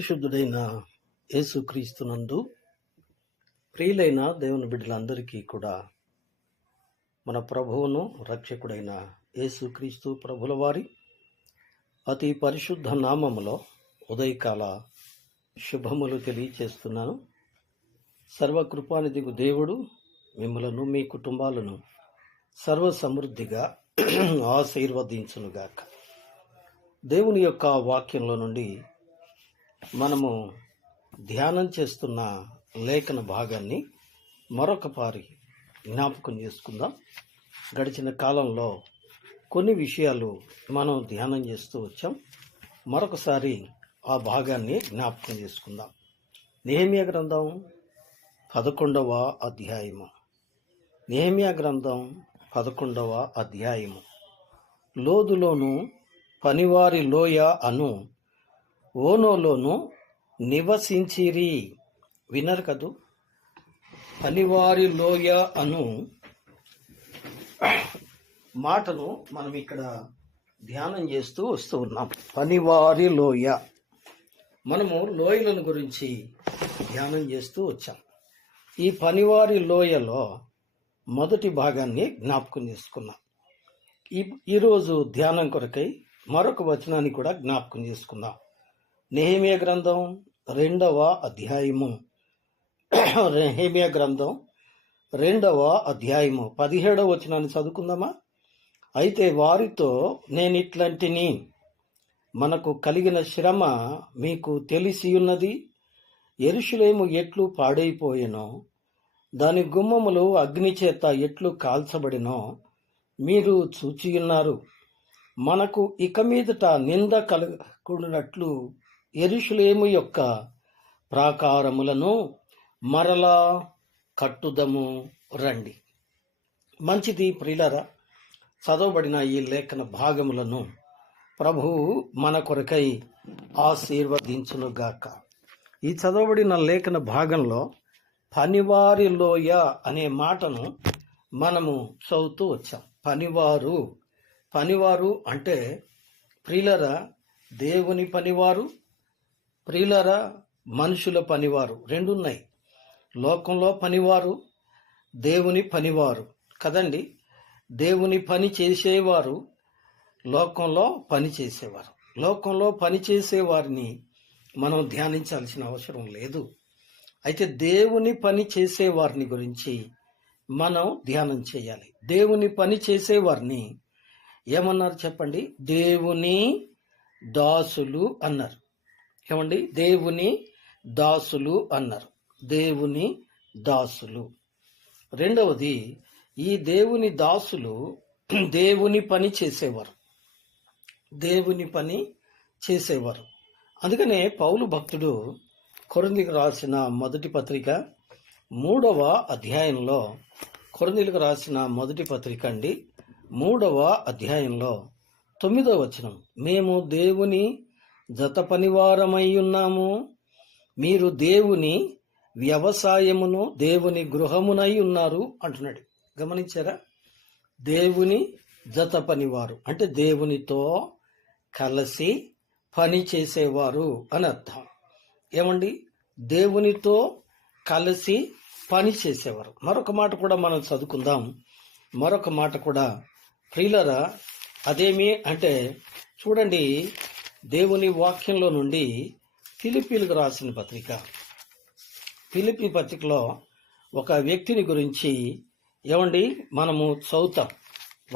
పరిశుద్ధుడైన యేసుక్రీస్తునందు ప్రియులైన దేవుని బిడ్డలందరికీ కూడా మన ప్రభువును రక్షకుడైన యేసుక్రీస్తు ప్రభుల వారి అతి పరిశుద్ధ నామములో ఉదయకాల శుభములు తెలియచేస్తున్నాను. సర్వకృపానిధిగు దేవుడు మిమ్మలను మీ కుటుంబాలను సర్వ సమృద్ధిగా ఆశీర్వదించునుగాక. దేవుని యొక్క వాక్యంలో నుండి మనము ధ్యానం చేస్తున్న లేఖన భాగాన్ని మరొకసారి జ్ఞాపకం చేసుకుందాం. గడిచిన కాలంలో కొన్ని విషయాలు మనం ధ్యానం చేస్తూ వచ్చాం. మరొకసారి ఆ భాగాన్ని జ్ఞాపకం చేసుకుందాం. నెహెమ్యా గ్రంథం 11వ అధ్యాయము. నెహెమ్యా గ్రంథం 11వ అధ్యాయము. లోదులోను పనివారి లోయ అను ఓనోలోను నివసించిరి. వినరు కదూ? పనివారి లోయ అను మాటను మనం ఇక్కడ ధ్యానం చేస్తూ వస్తూ ఉన్నాం. పనివారి లోయ. మనము లోయలను గురించి ధ్యానం చేస్తూ వచ్చాం. ఈ పనివారి లోయలో మొదటి భాగాన్ని జ్ఞాపకం చేసుకున్నాం. ఈరోజు ధ్యానం కొరకై మరొక వచనాన్ని కూడా జ్ఞాపకం చేసుకుందాం. నెహెమ్యా గ్రంథం 2వ అధ్యాయము. నెహెమ్యా గ్రంథం 2వ అధ్యాయము 17వ వచనాన్ని చదువుకుందామా? అయితే వారితో నేనిట్లాంటిని, మనకు కలిగిన శ్రమ మీకు తెలిసియున్నది. యెరూషలేము ఎట్లు పాడైపోయెనో, దాని గుమ్మములు అగ్నిచేత ఎట్లు కాల్చబడినో మీరు చూచియున్నారు. మనకు ఇక మీదట నింద కలగకున్నట్లు యెరూషలేము యొక్క ప్రాకారములను మరలా కట్టుదము రండి. మంచిది ప్రియులారా, చదవబడిన ఈ లేఖన భాగములను ప్రభువు మన కొరకై ఆశీర్వదించునుగాక. ఈ చదవబడిన లేఖన భాగంలో పనివారి లోయ అనే మాటను మనము చదువుతూ వచ్చాం. పనివారు అంటే ప్రియులరా దేవుని పనివారు, ప్రియులరా మనుషుల పనివారు, రెండున్నాయి. లోకంలో పనివారు, దేవుని పనివారు కదండి. దేవుని పని చేసేవారు, లోకంలో పని చేసేవారు. లోకంలో పని చేసేవారిని మనం ధ్యానించాల్సిన అవసరం లేదు. అయితే దేవుని పని చేసేవారిని గురించి మనం ధ్యానం చేయాలి. దేవుని పని చేసేవారిని ఏమన్నారు చెప్పండి? దేవుని దాసులు అన్నారు. ఏమండి? దేవుని దాసులు అన్నారు. దేవుని దాసులు. రెండవది, ఈ దేవుని దాసులు దేవుని పని చేసేవారు. దేవుని పని చేసేవారు. అందుకనే పౌలు భక్తుడు కొరింథీయులకు రాసిన మొదటి పత్రిక 3వ అధ్యాయంలో, కొరింథీయులకు రాసిన మొదటి పత్రిక అండి 3వ అధ్యాయంలో 9వ వచనం, మేము దేవుని జత పనివారమై ఉన్నాము, మీరు దేవుని వ్యవసాయమును దేవుని గృహమునై ఉన్నారు అంటున్నాడు. గమనించారా? దేవుని జత పనివారు అంటే దేవునితో కలిసి పని చేసేవారు అని అర్థం. ఏమండి? దేవునితో కలిసి పని చేసేవారు. మరొక మాట కూడా మనం చదువుకుందాం. మరొక మాట కూడా ప్రియులరా, అదేమి అంటే చూడండి, దేవుని వాక్యంలో నుండి ఫిలిప్పీలకు రాసిన పత్రిక. ఫిలిప్పీ పత్రికలో ఒక వ్యక్తిని గురించి ఏమండి మనము చదువుతాం.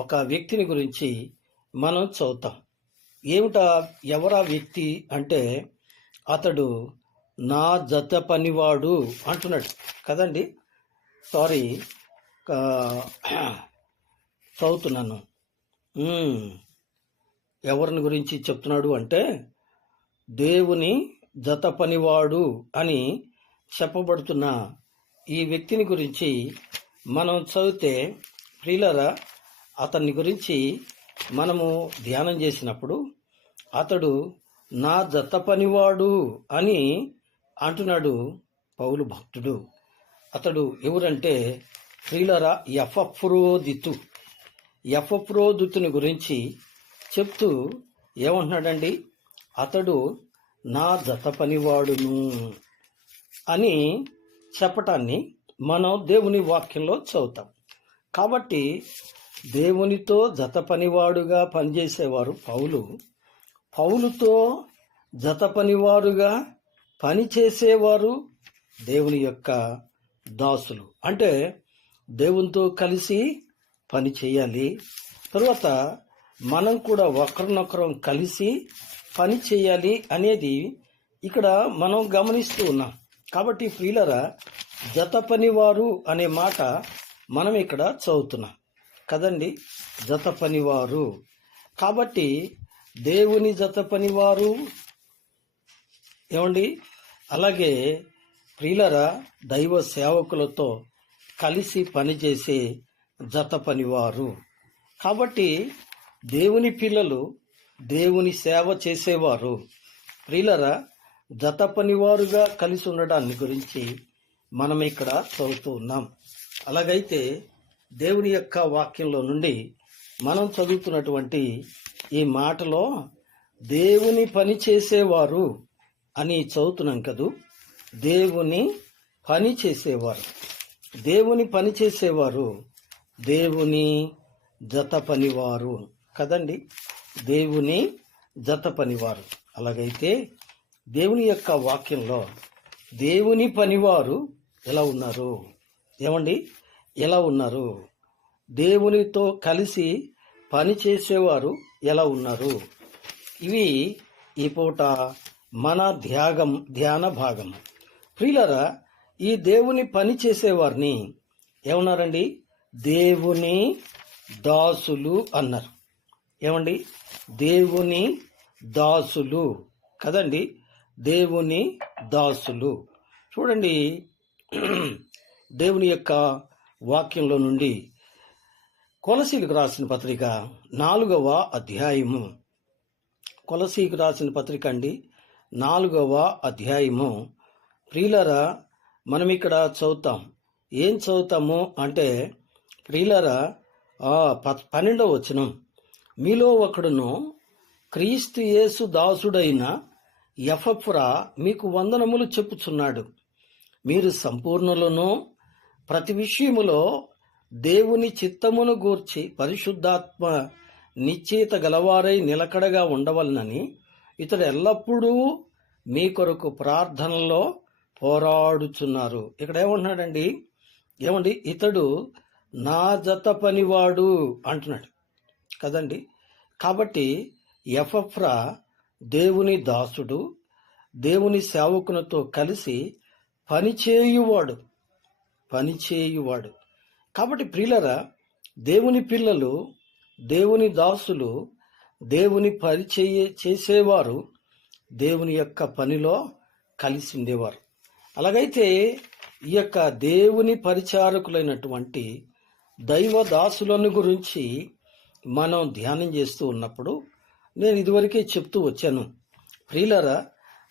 ఒక వ్యక్తిని గురించి మనం చదువుతాం. ఎవరా వ్యక్తి అంటే అతడు నా జత పనివాడు అంటున్నాడు కదండి. సారీ, చదువుతున్నాను. ఎవరిని గురించి చెప్తున్నాడు అంటే దేవుని జత పనివాడు అని చెప్పబడుతున్న ఈ వ్యక్తిని గురించి మనం చదివితే ప్రియులరా, అతన్ని గురించి మనము ధ్యానం చేసినప్పుడు అతడు నా జత పనివాడు అని అంటున్నాడు పౌలు భక్తుడు. అతడు ఎవరంటే ప్రియులరా ఎపఫ్రోదితుని గురించి చెప్తూ ఏమంటున్నాడండి? అతడు నా జత పనివాడును అని చెప్పటాన్ని మనం దేవుని వాక్యంలో చదువుతాం. కాబట్టి దేవునితో జత పనివాడుగా పనిచేసేవారు పౌలుతో జత పనివారుగా పనిచేసేవారు దేవుని యొక్క దాసులు. అంటే దేవునితో కలిసి పని చేయాలి. తరువాత మనం కూడా ఒకరినొకరం కలిసి పని చేయాలి అనేది ఇక్కడ మనం గమనిస్తూ ఉన్నాం. కాబట్టి ప్రియులరా, జత పనివారు అనే మాట మనం ఇక్కడ చదువుతున్నాం కదండి. జత పనివారు కాబట్టి దేవుని జత పనివారు ఏమండి. అలాగే ప్రియులరా, దైవ సేవకులతో కలిసి పనిచేసే జత పనివారు. కాబట్టి దేవుని పిల్లలు, దేవుని సేవ చేసేవారు ప్రియులరా జత పనివారుగా కలిసి ఉండడాన్ని గురించి మనం ఇక్కడ చదువుతూ ఉన్నాం. అలాగైతే దేవుని యొక్క వాక్యంలో నుండి మనం చదువుతున్నటువంటి ఈ మాటలో దేవుని పని చేసేవారు అని చదువుతున్నాం కదూ. దేవుని పని చేసేవారు, దేవుని పని చేసేవారు, దేవుని జత పనివారు కదండి. దేవుని జత పనివారు. అలాగైతే దేవుని యొక్క వాక్యంలో దేవుని పనివారు ఎలా ఉన్నారు ఏమండి? ఎలా ఉన్నారు? దేవునితో కలిసి పని చేసేవారు ఎలా ఉన్నారు? ఇవి ఈ పూట మన ధ్యాన భాగం. ప్రియులరా, ఈ దేవుని పని చేసేవారిని ఏమన్నారండి? దేవుని దాసులు అన్నారు. ఏమండి? దేవుని దాసులు కదండి. దేవుని దాసులు. చూడండి, దేవుని యొక్క వాక్యంలో నుండి కొలసీలకు రాసిన పత్రిక 4వ అధ్యాయము. కొలసీకి రాసిన పత్రిక అండి 4వ అధ్యాయము. ప్రియులరా, మనం ఇక్కడ చదువుతాం. ఏం చదువుతాము అంటే ప్రియులరా 12వ వచనం, మీలో ఒకడును క్రీస్తు యేసు దాసుడైన ఎపఫ్రా మీకు వందనములు చెప్పుచున్నాడు. మీరు సంపూర్ణులను, ప్రతి విషయములో దేవుని చిత్తమును గూర్చి పరిశుద్ధాత్మ నిశ్చయిత గలవారై నిలకడగా ఉండవలనని ఇతడు ఎల్లప్పుడూ మీ కొరకు ప్రార్థనలో పోరాడుచున్నారు. ఇక్కడ ఏమంటున్నాడండి? ఏమండి? ఇతడు నా జత పనివాడు అంటున్నాడు కదండి. కాబట్టి ఎపఫ్రా దేవుని దాసుడు, దేవుని సేవకునితో కలిసి పనిచేయువాడు. కాబట్టి ప్రియులరా, దేవుని పిల్లలు, దేవుని దాసులు, దేవుని పరిచయ చేసేవారు దేవుని యొక్క పనిలో కలిసి ఉండేవారు. అలాగైతే ఈ యొక్క దేవుని పరిచారకులైనటువంటి దైవ దాసులను గురించి మనం ధ్యానం చేస్తూ ఉన్నప్పుడు నేను ఇదివరకే చెప్తూ వచ్చాను. ప్రియులరా,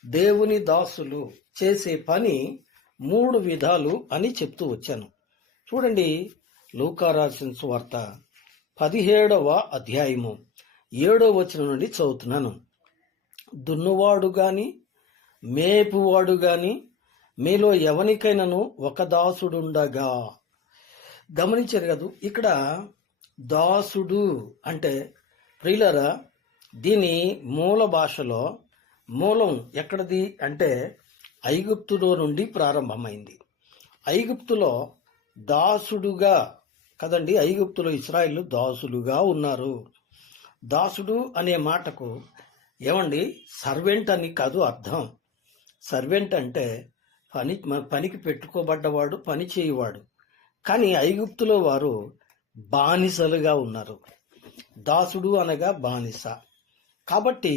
దేవుని దాసులు చేసే పని 3 విధాలు అని చెప్తూ వచ్చాను. చూడండి, లూకా రాసిన సువార్త 17వ అధ్యాయము 7వ వచనం నుండి చదువుతున్నాను. దున్నువాడు గాని మేపువాడు గాని మీలో ఎవనికైనాను ఒక దాసుడుండగా. గమనించారు కదా, ఇక్కడ దాసుడు అంటే ప్రియులరా, దీని మూల భాషలో మూలం ఎక్కడది అంటే ఐగుప్తులో నుండి ప్రారంభమైంది. ఐగుప్తులో దాసుడుగా కదండి. ఐగుప్తులో ఇశ్రాయేలు దాసులుగా ఉన్నారు. దాసుడు అనే మాటకు ఏమండి సర్వెంట్ అని కాదు అర్థం. సర్వెంట్ అంటే పనికి పెట్టుకోబడ్డవాడు, పని చేయువాడు. కానీ ఐగుప్తులో వారు బానిసలుగా ఉన్నారు. దాసుడు అనగా బానిస. కాబట్టి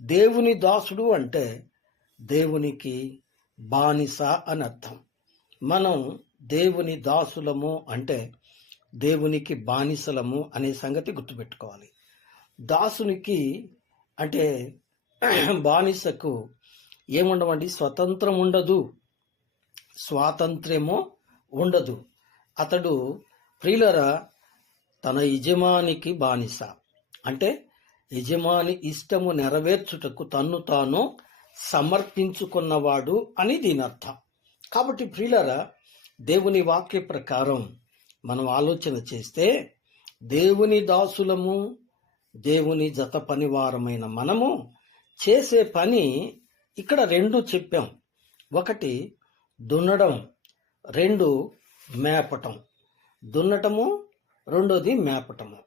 దేవుని దాసుడు అంటే దేవునికి బానిస అని అర్థం. మనం దేవుని దాసులము అంటే దేవునికి బానిసలము అనే సంగతి గుర్తుపెట్టుకోవాలి. దాసునికి అంటే బానిసకు ఏముండవండి? స్వతంత్రం ఉండదు, స్వాతంత్ర్యము ఉండదు. అతడు ప్రియులరా తన యజమానికి బానిస. అంటే యజమాని ఇష్టము నెరవేర్చుటకు తన్ను తాను సమర్పించుకున్నవాడు అని దీని అర్థం. కాబట్టి ప్రియులారా, దేవుని వాక్య ప్రకారం మనం ఆలోచన చేస్తే దేవుని దాసులము, దేవుని జత పనివారమైన మనము చేసే పని ఇక్కడ రెండు చెప్పాం. ఒకటి దున్నడం, రెండు మేపటం. దున్నటము, రెండోది మేపటము.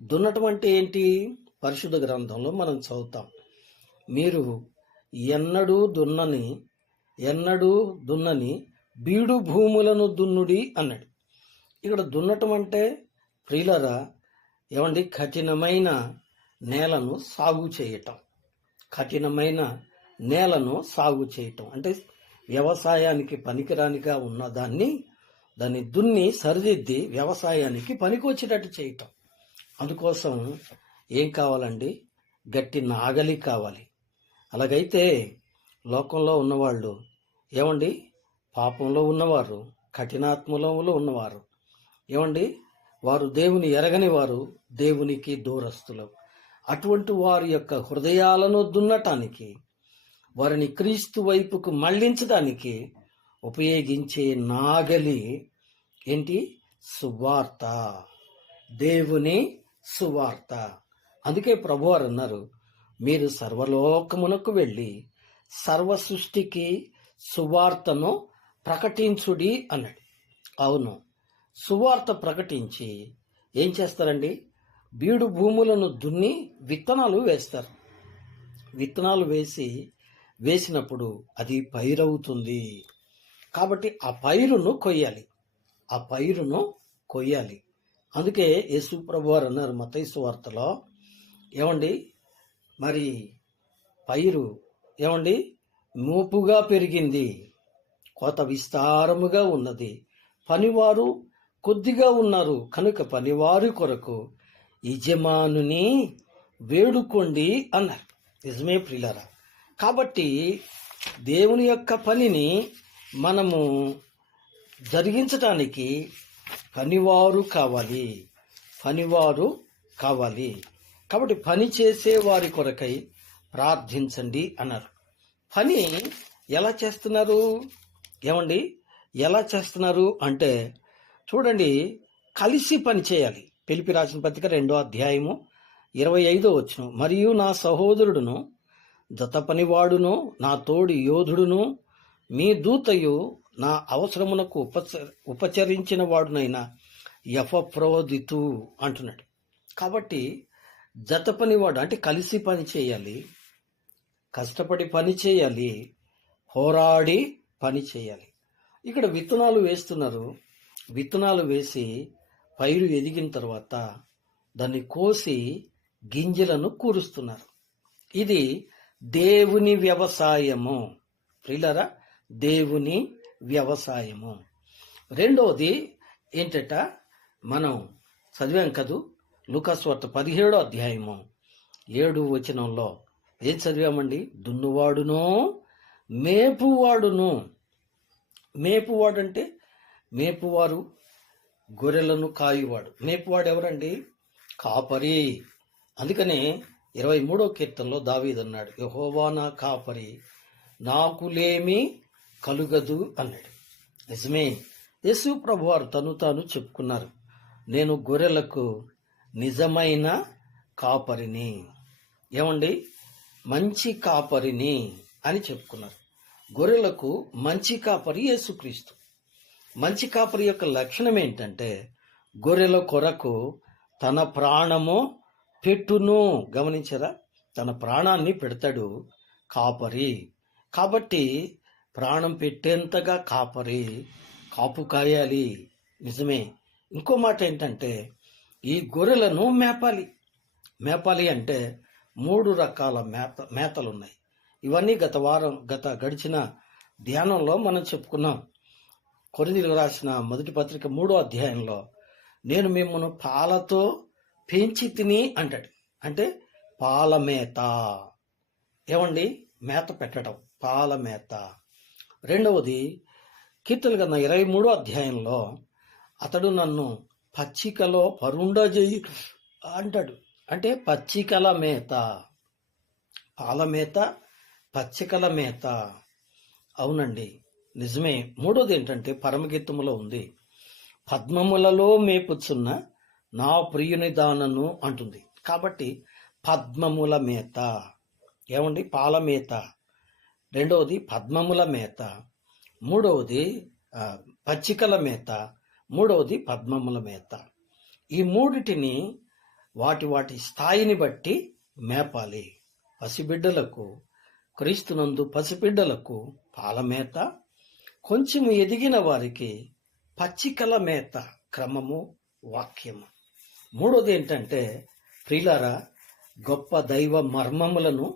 దున్నటం అంటే ఏంటి? పరిశుద్ధ గ్రంథంలో మనం చదువుతాం, మీరు ఎన్నడూ దున్నని బీడు భూములను దున్నుడి అన్నాడు. ఇక్కడ దున్నటం అంటే ప్రియులరా, కఠినమైన నేలను సాగు చేయటం. కఠినమైన నేలను సాగు చేయటం అంటే వ్యవసాయానికి పనికిరానిగా ఉన్న దాన్ని దున్ని సరిదిద్ది వ్యవసాయానికి పనికొచ్చేటట్టు చేయటం. అందుకోసం ఏం కావాలండి? గట్టి నాగలి కావాలి. అలాగైతే లోకంలో ఉన్నవాళ్ళు పాపంలో ఉన్నవారు, కఠినాత్మలో ఉన్నవారు వారు దేవుని ఎరగని వారు, దేవునికి దూరస్తులు. అటువంటి వారి యొక్క హృదయాలను దున్నటానికి, వారిని క్రీస్తు వైపుకు మళ్లించడానికి ఉపయోగించే నాగలి ఏంటి? సువార్త, దేవుని సువార్త. అందుకే ప్రభువారు అన్నారు, మీరు సర్వలోకమునకు వెళ్ళి సర్వ సృష్టికి సువార్తను ప్రకటించుడి అన్నాడు. అవును, సువార్త ప్రకటించి ఏం చేస్తారండి? బీడు భూములను దున్ని విత్తనాలు వేస్తారు. విత్తనాలు వేసినప్పుడు అది పైరవుతుంది. కాబట్టి ఆ పైరును కొయ్యాలి. అందుకే యేసు ప్రభువారు అన్నారు మత్తయి సువార్తలో, మరి పైరు మూపుగా పెరిగింది, కోత విస్తారముగా ఉన్నది, పనివారు కొద్దిగా ఉన్నారు, కనుక పనివారి కొరకు యజమానుని వేడుకోండి అన్నారు. నిజమే ప్రియులారా. కాబట్టి దేవుని యొక్క పనిని మనము జరిగించటానికి పనివారు కావాలి. కాబట్టి పని చేసే వారి కొరకై ప్రార్థించండి అన్నారు. పని ఎలా చేస్తున్నారు? ఎలా చేస్తున్నారు అంటే చూడండి, కలిసి పని చేయాలి. ఫిలిప్పీ రాసిన పత్రిక 2వ అధ్యాయము 25వ వచనం, మరియు నా సహోదరుడును, జత పనివాడును, నా తోడి యోధుడును, మీ దూతయు, నా అవసరమునకు ఉపచరించిన వాడునైన ఎపఫ్రోదితు అంటున్నాడు. కాబట్టి జత పనివాడు అంటే కలిసి పని చేయాలి, కష్టపడి పని చేయాలి, పోరాడి పని చేయాలి. ఇక్కడ విత్తనాలు వేస్తున్నారు. విత్తనాలు వేసి పైరు ఎదిగిన తర్వాత దాన్ని కోసి గింజలను కూరుస్తున్నారు. ఇది దేవుని వ్యవసాయము ప్రియులారా, దేవుని వ్యవసాయము. రెండవది ఏంటట, మనం చదివాం కదూ, లూకాసు వార్త 17వ అధ్యాయము 7వ వచనంలో ఏం చదివామండి? దున్నువాడును మేపువాడును. మేపువాడు అంటే మేపువారు, గొర్రెలను కాయువాడు. మేపువాడు ఎవరండి? కాపరి. అందుకనే 23వ కీర్తనలో దావీదు అన్నాడు, యెహోవా నా కాపరి, నాకులేమి కలుగదు అన్నాడు. నిజమే, యేసు ప్రభువారు తాను చెప్పుకున్నారు, నేను గొర్రెలకు నిజమైన కాపరిని, మంచి కాపరిని అని చెప్పుకున్నారు. గొర్రెలకు మంచి కాపరి యేసుక్రీస్తు. మంచి కాపరి యొక్క లక్షణం ఏంటంటే గొర్రెల కొరకు తన ప్రాణము పెట్టును. గమనించారా? తన ప్రాణాన్ని పెడతాడు కాపరి. కాబట్టి ప్రాణం పెట్టేంతగా కాపు కాయాలి. నిజమే. ఇంకో మాట ఏంటంటే ఈ గొర్రెలను మేపాలి అంటే 3 రకాల మేతలున్నాయి. ఇవన్నీ గడిచిన ధ్యానంలో మనం చెప్పుకున్నాం. కొరింథీయులకు రాసిన మొదటి పత్రిక 3వ అధ్యాయంలో, నేను మిమ్మల్ని పాలతో పెంచి తిని అంటాడు. అంటే పాల మేత. మేత పెట్టడం, పాల మేత. రెండవది కీర్తనల గ్రంథం 23వ అధ్యాయంలో, అతడు నన్ను పచ్చికలో పరుండజేయి అంటాడు. అంటే పచ్చికల మేత, పాల మేత, పచ్చికల మేత. అవునండి, నిజమే. మూడోది ఏంటంటే పరమగీతములో ఉంది, పద్మములలో మేపుచున్న నా ప్రియుని దానను అంటుంది. కాబట్టి పద్మముల మేత, ఏమండి, పాల మేత. రెండవది పద్మముల మేత, మూడవది పచ్చికల మేత, మూడవది పద్మముల మేత. ఈ మూడిటిని వాటి వాటి స్థాయిని బట్టి మేపాలి. పసిబిడ్డలకు, క్రీస్తునందు పసిబిడ్డలకు పాలమేత, కొంచెం ఎదిగిన వారికి పచ్చికల మేత, క్రమము, వాక్యము. మూడోది ఏంటంటే ప్రియులారా, గొప్ప దైవ మర్మములను,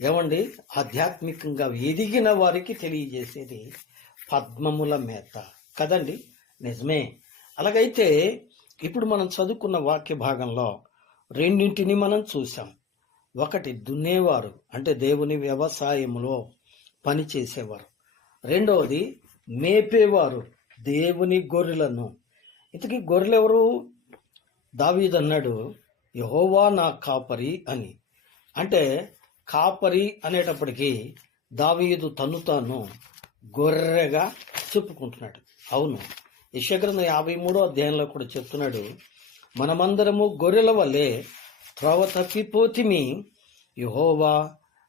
ఏమండి, ఆధ్యాత్మికంగా ఎదిగిన వారికి తెలియజేసేది పద్మముల మేత కదండి. నిజమే. అలాగైతే ఇప్పుడు మనం చదువుకున్న వాక్య భాగంలో రెండింటిని మనం చూసాం. ఒకటి దున్నేవారు, అంటే దేవుని వ్యవసాయంలో పనిచేసేవారు. రెండవది మేపేవారు, దేవుని గొర్రెలను. ఇంతకీ గొర్రెలెవరు? దావీదు అన్నాడు, యెహోవా నా కాపరి అని. అంటే కాపరి అనేటప్పటికీ దావీదు తను తాను గొర్రెగా చెప్పుకుంటున్నాడు. అవును, యెషయా గ్రంథం 53వ అధ్యాయంలో కూడా చెప్తున్నాడు, మనమందరము గొర్రెల వలె త్రోవ తప్పిపోతిమి, యెహోవా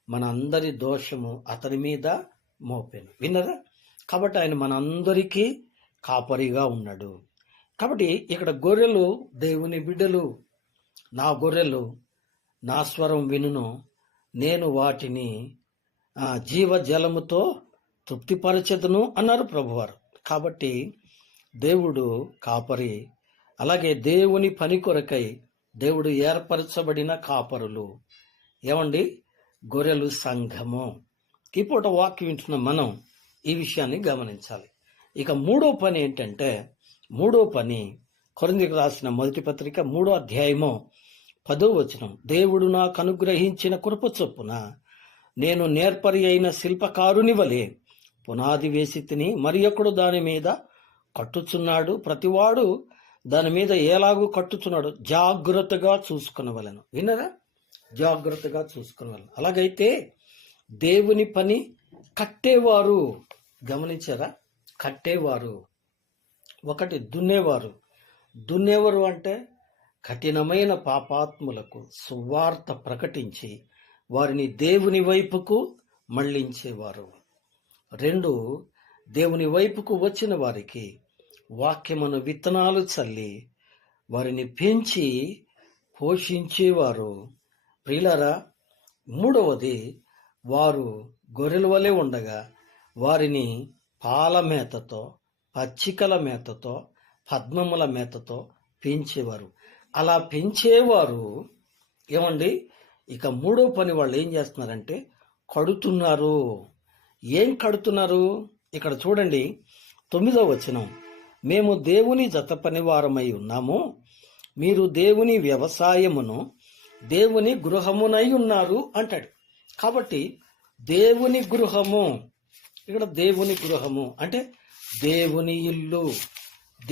మన అందరి దోషము అతని మీద మోపెను. విన్నరా? కాబట్టి ఆయన మనందరికీ కాపరిగా ఉన్నాడు. కాబట్టి ఇక్కడ గొర్రెలు దేవుని బిడ్డలు. నా గొర్రెలు నా స్వరం వినును, నేను వాటిని జీవజలముతో తృప్తిపరచెదను అన్నారు ప్రభువారు. కాబట్టి దేవుడు కాపరి. అలాగే దేవుని పని కొరకై దేవుడు ఏర్పరచబడిన కాపరులు, ఏమండి, గొర్రెలు సంఘము. ఈ పూట వాక్యం వింటున్న మనం ఈ విషయాన్ని గమనించాలి. ఇక మూడో పని ఏంటంటే, మూడో పని కొరింథీయులకు రాసిన మొదటి పత్రిక 3వ అధ్యాయము 10వ వచనం, దేవుడు నాకు అనుగ్రహించిన కృప చొప్పున నేను నేర్పరి అయిన శిల్పకారుని వలె పునాది వేసి తిని మరి ఒకడు దాని మీద కట్టుచున్నాడు, ప్రతివాడు దాని మీద ఎలాగూ కట్టుచున్నాడు జాగ్రత్తగా చూసుకునవలెను. విన్నరా? జాగ్రత్తగా చూసుకునవలెను. అలాగైతే దేవుని పని కట్టేవారు, గమనించారా? కట్టేవారు. ఒకటి దున్నేవారు. దున్నేవారు అంటే కఠినమైన పాపాత్ములకు సువార్త ప్రకటించి వారిని దేవుని వైపుకు మళ్లించేవారు. రెండు, దేవుని వైపుకు వచ్చిన వారికి వాక్యమును విత్తనాలు చల్లి వారిని పెంచి పోషించేవారు. ప్రియులారా, మూడవది, వారు గొర్రెల వలె ఉండగా వారిని పాల మేతతో, పచ్చికల మేతతో, పద్మముల మేతతో పెంచేవారు. అలా పెంచేవారు, ఏమండి, ఇక మూడో పని వాళ్ళు ఏం చేస్తున్నారంటే కడుతున్నారు. ఏం కడుతున్నారు? ఇక్కడ చూడండి, 9వ వచనం, మేము దేవుని జత పని వారమై ఉన్నాము, మీరు దేవుని వ్యవసాయమును దేవుని గృహమునై ఉన్నారు అంటాడు. కాబట్టి దేవుని గృహము, ఇక్కడ దేవుని గృహము అంటే దేవుని ఇల్లు,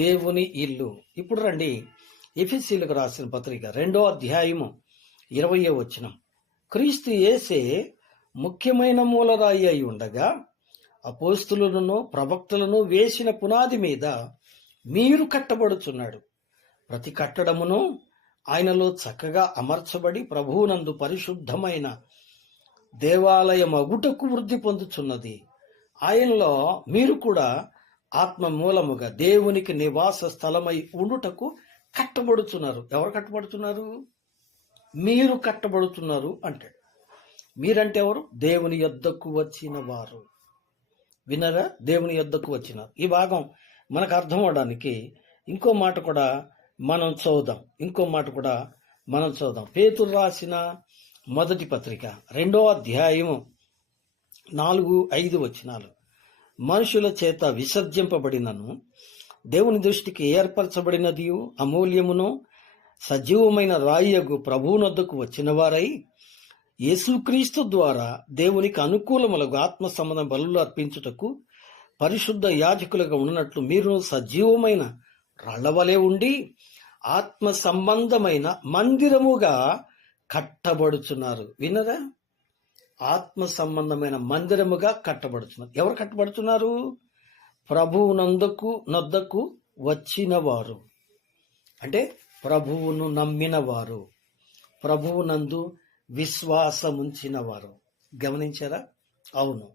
దేవుని ఇల్లు. ఇప్పుడు రండి, ఎఫెసీయులకు రాసిన పత్రిక 2వ అధ్యాయము 20వ వచనం, క్రీస్తు యేసే ముఖ్యమైన మూలరాయి అయి ఉండగా అపోస్తులను ప్రవక్తలను వేసిన పునాది మీద మీరు కట్టబడుచున్నాడు. ప్రతి కట్టడమును ఆయనలో చక్కగా అమర్చబడి ప్రభువునందు పరిశుద్ధమైన దేవాలయం అగుటకు వృద్ధి పొందుచున్నది. ఆయనలో మీరు కూడా ఆత్మ మూలముగా దేవునికి నివాస స్థలమై ఉండుటకు కట్టబడుతున్నారు. ఎవరు కట్టబడుతున్నారు? మీరు కట్టబడుతున్నారు అంటాడు. మీరంటే ఎవరు? దేవుని యొద్దకు వచ్చిన వారు. వినరా? దేవుని యొద్దకు వచ్చిన. ఈ భాగం మనకు అర్థం అవడానికి ఇంకో మాట కూడా మనం చదువుదాం. పేతురు రాసిన మొదటి పత్రిక 2వ అధ్యాయము 4-5 వచనాలు, మనుషుల చేత విసర్జింపబడినను దేవుని దృష్టికి ఏర్పరచబడినది అమూల్యమును సజీవమైన రాయియగు ప్రభువునొద్దకు వచ్చిన వారై యేసుక్రీస్తు ద్వారా దేవునికి అనుకూలములకు ఆత్మ సంబంధ బలులు అర్పించుటకు పరిశుద్ధ యాజకులుగా ఉన్నట్లు మీరు సజీవమైన రాళ్లవలే ఉండి ఆత్మ సంబంధమైన మందిరముగా కట్టబడుచున్నారు. వినరా? ఆత్మ సంబంధమైన మందిరముగా కట్టబడుతున్నారు. ఎవరు కట్టబడుతున్నారు? ప్రభువునందుకు నొద్దకు వచ్చిన వారు, అంటే ప్రభువును నమ్మిన వారు, ప్రభువునందు విశ్వాసముంచిన వారు. గమనించారా? అవును,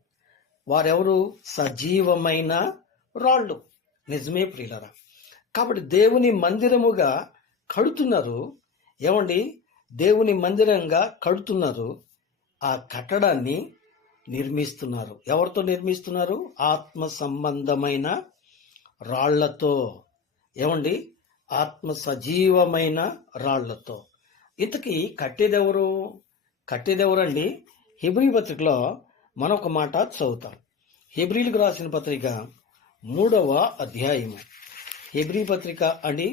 వారెవరు? సజీవమైన రాళ్ళు. నిజమే ప్రియులరా. కాబట్టి దేవుని మందిరముగా కడుతున్నారు. ఏమండి? దేవుని మందిరంగా కడుతున్నారు. ఆ కట్టడాన్ని నిర్మిస్తున్నారు. ఎవరితో నిర్మిస్తున్నారు? ఆత్మ సంబంధమైన రాళ్లతో. ఏమండి? ఆత్మ సజీవమైన రాళ్లతో. ఇంతకీ కట్టేదెవరండి? హెబ్రీ పత్రికలో మనం ఒక మాట చదువుతాం. హెబ్రీలకు రాసిన పత్రిక 3వ అధ్యాయము. హెబ్రీ పత్రిక అండి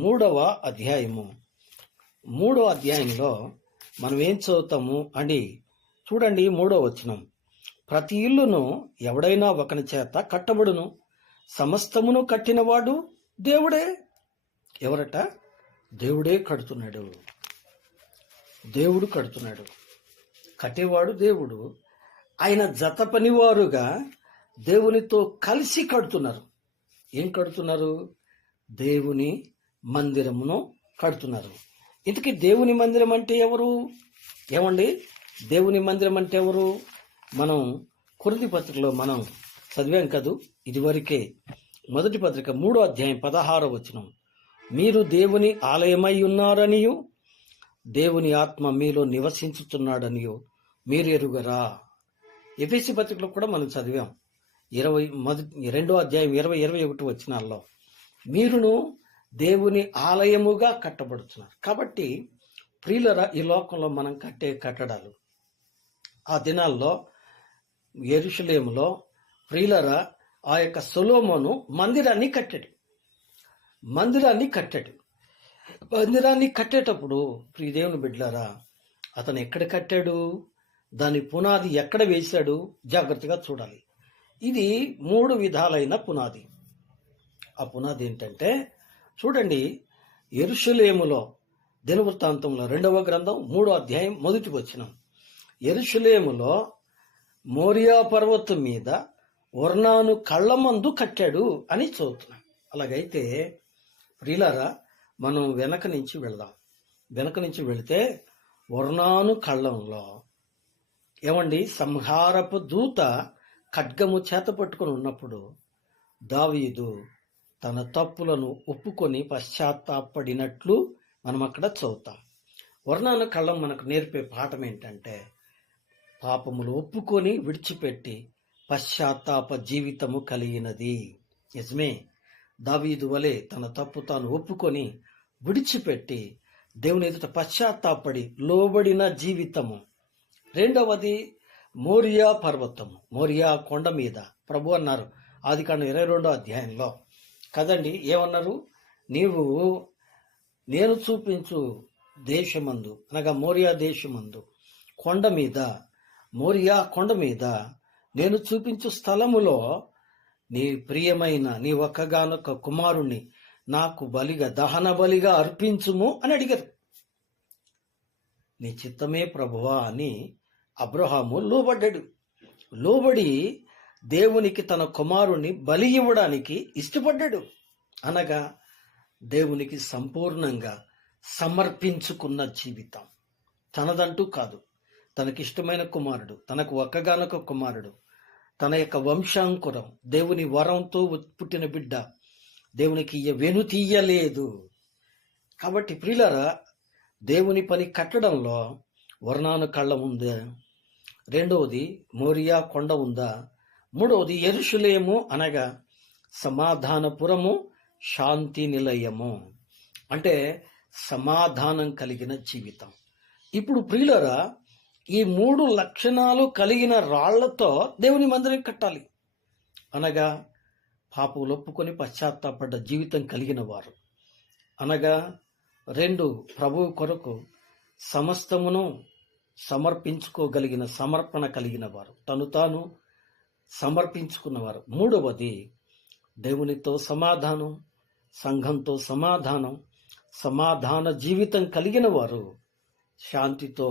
3వ అధ్యాయము. 3వ అధ్యాయంలో మనం ఏం చదువుతాము అండి? చూడండి 3వ వచనం. ప్రతి ఇల్లును ఎవడైనా ఒకని చేత కట్టబడును, సమస్తమును కట్టినవాడు దేవుడే. ఎవరట? దేవుడే కడుతున్నాడు. దేవుడు కడుతున్నాడు. కట్టేవాడు దేవుడు. ఆయన జత పనివారుగా దేవునితో కలిసి కడుతున్నారు. ఏం కడుతున్నారు? దేవుని మందిరమును కడుతున్నారు. ఇంతకీ దేవుని మందిరం అంటే ఎవరు? ఏమండి? దేవుని మందిరం అంటే ఎవరు? మనం కొరింథీ పత్రికలో మనం చదివాం కదూ ఇదివరకే. మొదటి పత్రిక 3వ అధ్యాయం 16వ వచనం. మీరు దేవుని ఆలయమై ఉన్నారనియు దేవుని ఆత్మ మీలో నివసించుతున్నాడనియు మీరు ఎరుగరా. ఎఫెసీ పత్రికలో కూడా మనం చదివాం 2వ అధ్యాయం 20-21 వచనాల్లో. మీరును దేవుని ఆలయముగా కట్టబడుతున్నారు. కాబట్టి ప్రియులరా, ఈ లోకంలో మనం కట్టే కట్టడాలు, ఆ దినాల్లో యెరూషలేములో ప్రియులరా ఆ యొక్క సొలొమోను మందిరాన్ని కట్టేటప్పుడు ప్రియదేవుని బిడ్డలారా, అతను ఎక్కడ కట్టాడు? దాని పునాది ఎక్కడ వేశాడు? జాగ్రత్తగా చూడాలి. ఇది 3 విధాలైన పునాది. ఆ పునాది ఏంటంటే చూడండి, యెరూషలేములో దినవృత్తాంతంలో 2వ గ్రంథం 3వ అధ్యాయం 1వ వచనం. యెరూషలేములో మోరియా పర్వతం మీద ఒర్నాను కళ్ళమందు కట్టాడు అని చదువుతున్నాం. అలాగైతే ప్రియులారా, మనం వెనక నుంచి వెళ్దాం. వెనక నుంచి వెళితే ఒర్నాను కళ్ళంలో ఏమండి సంహారపు దూత ఖడ్గము చేత పట్టుకొని ఉన్నప్పుడు దావీదు తన తప్పులను ఒప్పుకొని పశ్చాత్తాపడినట్లు మనం అక్కడ చదువుతాం. వర్ణాను కళ్ళం మనకు నేర్పే పాఠం ఏంటంటే పాపములు ఒప్పుకొని విడిచిపెట్టి పశ్చాత్తాప జీవితము కలిగినది. నిజమే, దావీదు వలె తన తప్పు తాను ఒప్పుకొని విడిచిపెట్టి దేవుని ఎదుట పశ్చాత్తాపడి లోబడిన జీవితము. రెండవది మోరియా పర్వతము, మోరియా కొండ మీద ప్రభు అన్నారు ఆదికాండం 22వ అధ్యాయంలో కదండి. ఏమన్నారు? నేను చూపించు దేశమందు, అనగా మోరియా దేశమందు కొండ మీద, మోరియా కొండ మీద నేను చూపించు స్థలములో నీ ప్రియమైన నీ ఒక్కగానొక్క కుమారుణ్ణి నాకు బలిగా, దహన బలిగా అర్పించుము అని అడిగారు. నీ చిత్తమే ప్రభువా అని అబ్రహాము లోబడ్డాడు. లోబడి దేవునికి తన కుమారుణ్ణి బలి ఇవ్వడానికి ఇష్టపడ్డాడు. అనగా దేవునికి సంపూర్ణంగా సమర్పించుకున్న జీవితం. తనదంటూ కాదు, తనకిష్టమైన కుమారుడు, తనకు ఒక్కగానొక్క కుమారుడు, తన యొక్క వంశాంకురం, దేవుని వరంతో పుట్టిన బిడ్డ దేవునికి వెనుతీయలేదు. కాబట్టి ప్రియులారా, దేవుని పని కట్టడంలో వర్ణాను కళ్ళం ఉందా? రెండవది మోరియా కొండ ఉందా? మూడవది యెరూషలేము అనగా సమాధానపురము, శాంతి నిలయము, అంటే సమాధానం కలిగిన జీవితం. ఇప్పుడు ప్రియులారా, ఈ 3 లక్షణాలు కలిగిన రాళ్లతో దేవుని మందిరం కట్టాలి. అనగా పాపములు ఒప్పుకొని పశ్చాత్తాపడ్డ జీవితం కలిగిన వారు, అనగా 2 ప్రభువు కొరకు సమస్తమును సమర్పించుకోగలిగిన సమర్పణ కలిగిన వారు, తను తాను సమర్పించుకున్నవారు. మూడవది దేవునితో సమాధానం, సంఘంతో సమాధానం, సమాధాన జీవితం కలిగిన వారు, శాంతితో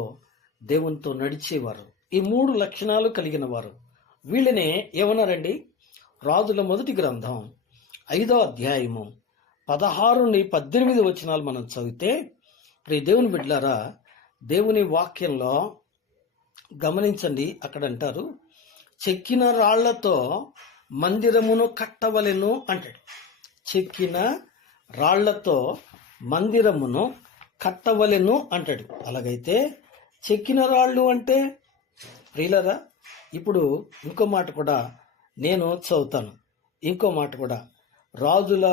దేవునితో నడిచేవారు. ఈ 3 లక్షణాలు కలిగిన వారు. వీళ్ళనే ఏమన్నారండి? రాజుల మొదటి గ్రంథం 5వ అధ్యాయము 16-18 వచనాలు మనం చదివితే, ప్రియ దేవుని బిడ్డలారా, దేవుని వాక్యంలో గమనించండి. అక్కడ అంటారు, చెక్కిన రాళ్లతో మందిరమును కట్టవలెను అంటాడు. చెక్కిన రాళ్లతో మందిరమును కట్టవలెను అంటాడు. అలాగైతే చెక్కిన రాళ్ళు అంటే ప్రియులరా, ఇప్పుడు ఇంకో మాట కూడా నేను చదువుతాను. ఇంకో మాట కూడా రాజుల